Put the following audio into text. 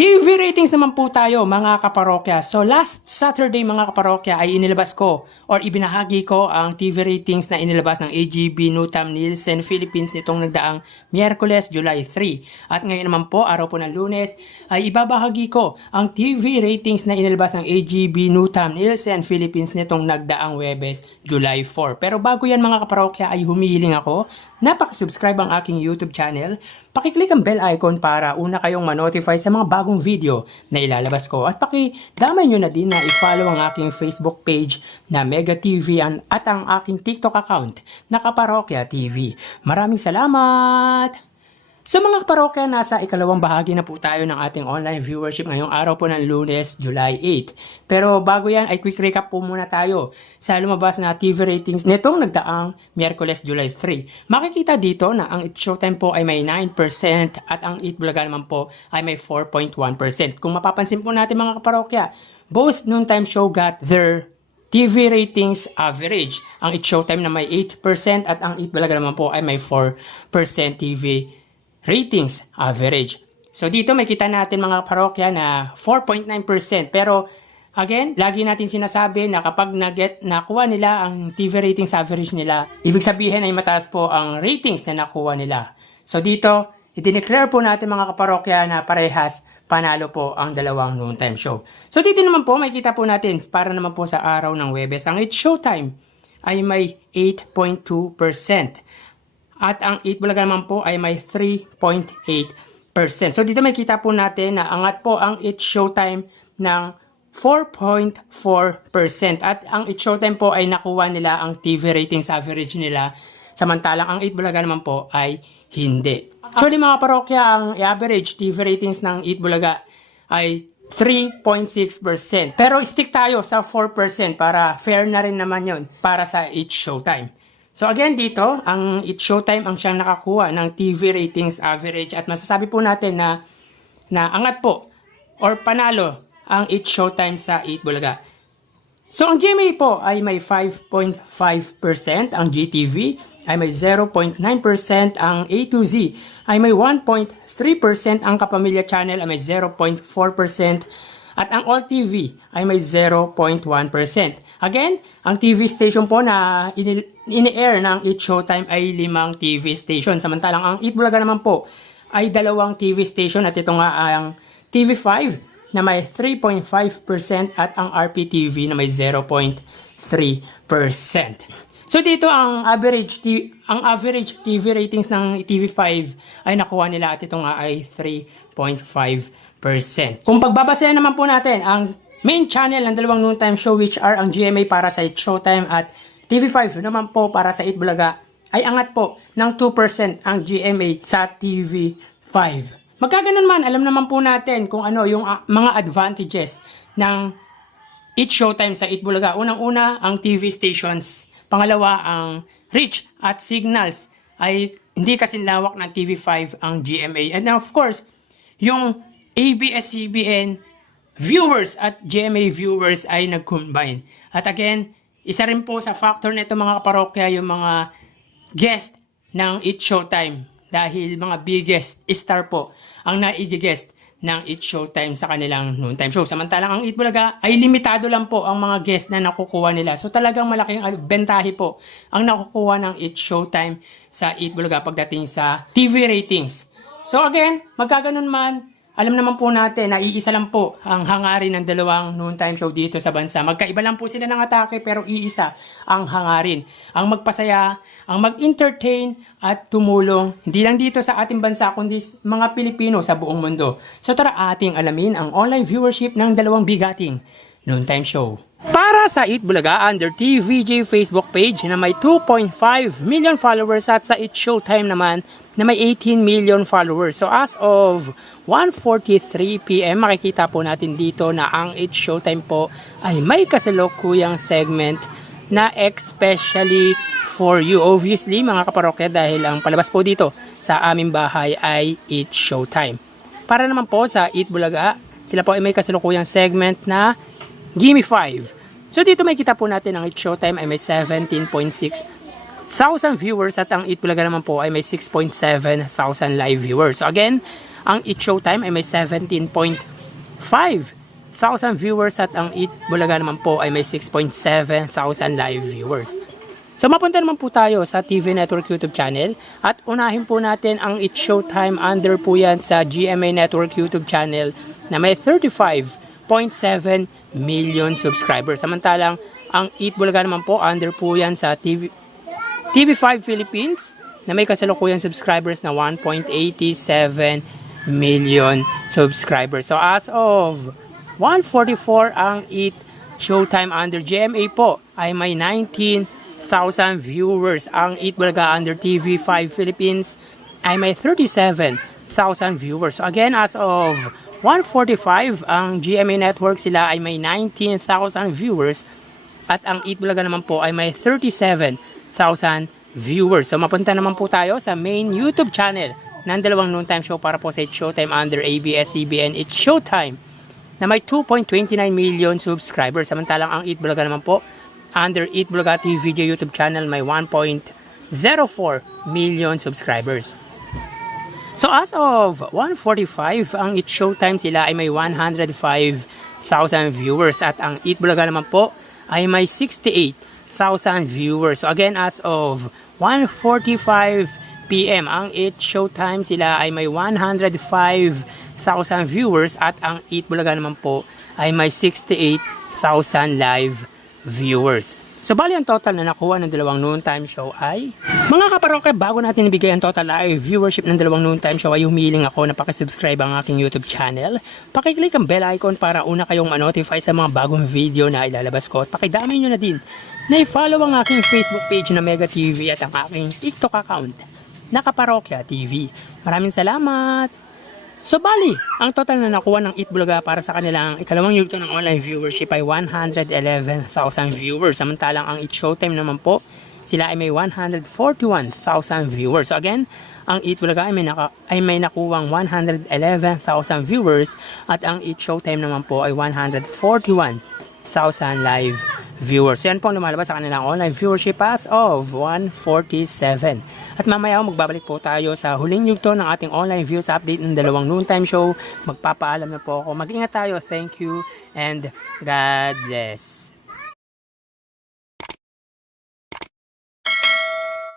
TV ratings naman po tayo mga kaparokya. So last Saturday mga kaparokya ay inilabas ko or ibinahagi ko ang TV ratings na inilabas ng AGB Nutam Nielsen Philippines nitong nagdaang Miyerkules, July 3. At ngayon naman po, araw po ng Lunes, ay ibabahagi ko ang TV ratings na inilabas ng AGB Nutam Nielsen Philippines nitong nagdaang Huwebes, July 4. Pero bago yan mga kaparokya ay humihiling ako na pakisubscribe ang aking YouTube channel. Pakiclick ang bell icon para una kayong ma-notify sa mga bagong video na ilalabas ko. At pakidamay nyo na din na i-follow ang aking Facebook page na Mega TV at ang aking TikTok account na Kaparokya TV. Maraming salamat! Sa mga kaparokya, nasa ikalawang bahagi na po tayo ng ating online viewership ngayong araw po ng Lunes, July 8. Pero bago yan ay quick recap po muna tayo sa lumabas na TV ratings nitong nagdaang Miyerkules, July 3. Makikita dito na ang It Showtime po ay may 9% at ang It Bulaga naman po ay may 4.1%. Kung mapapansin po natin mga kaparokya, both noontime show got their TV ratings average. Ang It Showtime na may 8% at ang It Bulaga naman po ay may 4% TV ratings average. So dito may kita natin mga parokya na 4.9%. Pero again, lagi natin sinasabi na kapag nakuha nila ang TV ratings average nila, ibig sabihin ay mataas po ang ratings na nakuha nila. So dito, i-declare po natin mga kaparokya na parehas panalo po ang dalawang noontime show. So dito naman po, may kita po natin para naman po sa araw ng Huwebes. Ang It Showtime ay may 8.2%. At ang It Bulaga naman po ay may 3.8%. So dito may kita po natin na angat po ang It Showtime ng 4.4%. At ang It Showtime po ay nakuha nila ang TV ratings average nila. Samantalang ang It Bulaga naman po ay hindi. Actually mga parokya, ang average TV ratings ng It Bulaga ay 3.6%. Pero stick tayo sa 4% para fair na rin naman yon para sa It Showtime. So again dito, ang It Showtime ang siyang nakakuha ng TV ratings average at masasabi po natin na angat po or panalo ang It Showtime sa It Bulaga. So ang GMA po ay may 5.5%, ang GTV ay may 0.9%, ang A to Z ay may 1.3%, ang Kapamilya Channel ay may 0.4%, at ang All TV ay may 0.1%. Again, ang TV station po na ini-air ng It Showtime ay 5 TV station. Samantalang ang It Bulaga naman po ay 2 TV station at ito nga ang TV5 na may 3.5% at ang RPTV na may 0.3%. So dito ang average TV ratings ng TV5 ay nakuha nila at ito nga ay 3.5%. Kung pagbabasehan naman po natin ang main channel ng dalawang noontime show which are ang GMA para sa It Showtime at TV5 naman po para sa It Bulaga ay angat po ng 2% ang GMA sa TV5. Magkaganon man, alam naman po natin kung ano yung mga advantages ng It Showtime sa It Bulaga. Unang-una ang TV stations. Pangalawa ang reach at signals ay hindi kasing lawak ng TV5 ang GMA. And of course, yung ABS-CBN viewers at GMA viewers ay nag-combine. At again, isa rin po sa factor nito mga kaparokya yung mga guest ng It Showtime dahil mga biggest star po ang naigi-guest ng It Showtime sa kanilang noontime show. Samantalang ang It Bulaga ay limitado lang po ang mga guest na nakukuha nila. So talagang malaking bentahe po ang nakukuha ng It Showtime sa It Bulaga pagdating sa TV ratings. So again, magkaganon man, alam naman po natin na iisa lang po ang hangarin ng dalawang noontime show dito sa bansa. Magkaiba lang po sila ng atake pero iisa ang hangarin. Ang magpasaya, ang mag-entertain at tumulong hindi lang dito sa ating bansa kundi mga Pilipino sa buong mundo. So tara ating alamin ang online viewership ng dalawang bigating noontime show. Para sa It Bulaga under TVJ Facebook page na may 2.5 million followers at sa It Showtime naman na may 18 million followers. So as of 1:43 PM makikita po natin dito na ang It Showtime po ay may kasalukuyang segment na especially for you. Obviously mga kaparokya dahil ang palabas po dito sa aming bahay ay It Showtime. Para naman po sa It Bulaga, sila po ay may kasalukuyang segment na Gimme 5. So dito may kita po natin ang It Showtime ay may 17.6 1,000 viewers at ang It Bulaga naman po ay may 6.7 thousand live viewers. So again, Ang Eat Showtime ay may 17.5 thousand viewers at ang Eat Bulaga naman po ay may 6.7 thousand live viewers. So mapunta naman po tayo sa TV Network YouTube channel at unahin po natin ang Eat Showtime, under po yan sa GMA Network YouTube channel na may 35.7 million subscribers. Samantalang ang Eat Bulaga naman po under po yan sa TV5 Philippines na may kasalukuyang subscribers na 1.87 million subscribers. So as of 144 ang Eat Showtime under GMA po ay may 19,000 viewers. Ang Eat Bulaga under TV5 Philippines ay may 37,000 viewers. So again, as of 145 ang GMA Network, sila ay may 19,000 viewers at ang Eat Bulaga naman po ay may 37,000 viewers. So mapunta naman po tayo sa main YouTube channel ng dalawang noontime show para po sa Eat Showtime under ABS-CBN Eat Showtime na may 2.29 million subscribers. Samantalang ang Eat Bulaga naman po under Eat Bulaga TVJ YouTube channel may 1.04 million subscribers. So as of 145 ang Eat Showtime, sila ay may 105,000 viewers at ang Eat Bulaga naman po ay may 68,000 viewers. So again, as of 1:45 PM ang Eat Showtime, sila ay may 105,000 viewers at ang Eat Bulaga naman po ay may 68,000 live viewers. So bali ang total na nakuha ng dalawang noontime show ay, mga kaparokya, bago natin ibigay ang total live viewership ng dalawang noontime show ay humiling ako na pakisubscribe ang aking YouTube channel. Pakiclick ang bell icon para una kayong ma-notify sa mga bagong video na ilalabas ko, at pakidami nyo na din na i-follow ang aking Facebook page na Mega TV at ang aking TikTok account na Kaparokya TV. Maraming salamat! So bali, ang total na nakuha ng Eat Bulaga para sa kanilang ikalawang yugto ng online viewership ay 111,000 viewers. Samantalang ang Eat Showtime naman po, sila ay may 141,000 viewers. So again, ang Eat Bulaga ay may nakuwang 111,000 viewers at ang Eat Showtime naman po ay 141,000 live viewers. So yan po ang lumalabas sa kanilang online viewership as of 147. At mamaya magbabalik po tayo sa huling yugto ng ating online views update ng dalawang noontime show. Magpapaalam na po ako. Mag-ingat tayo. Thank you and God bless.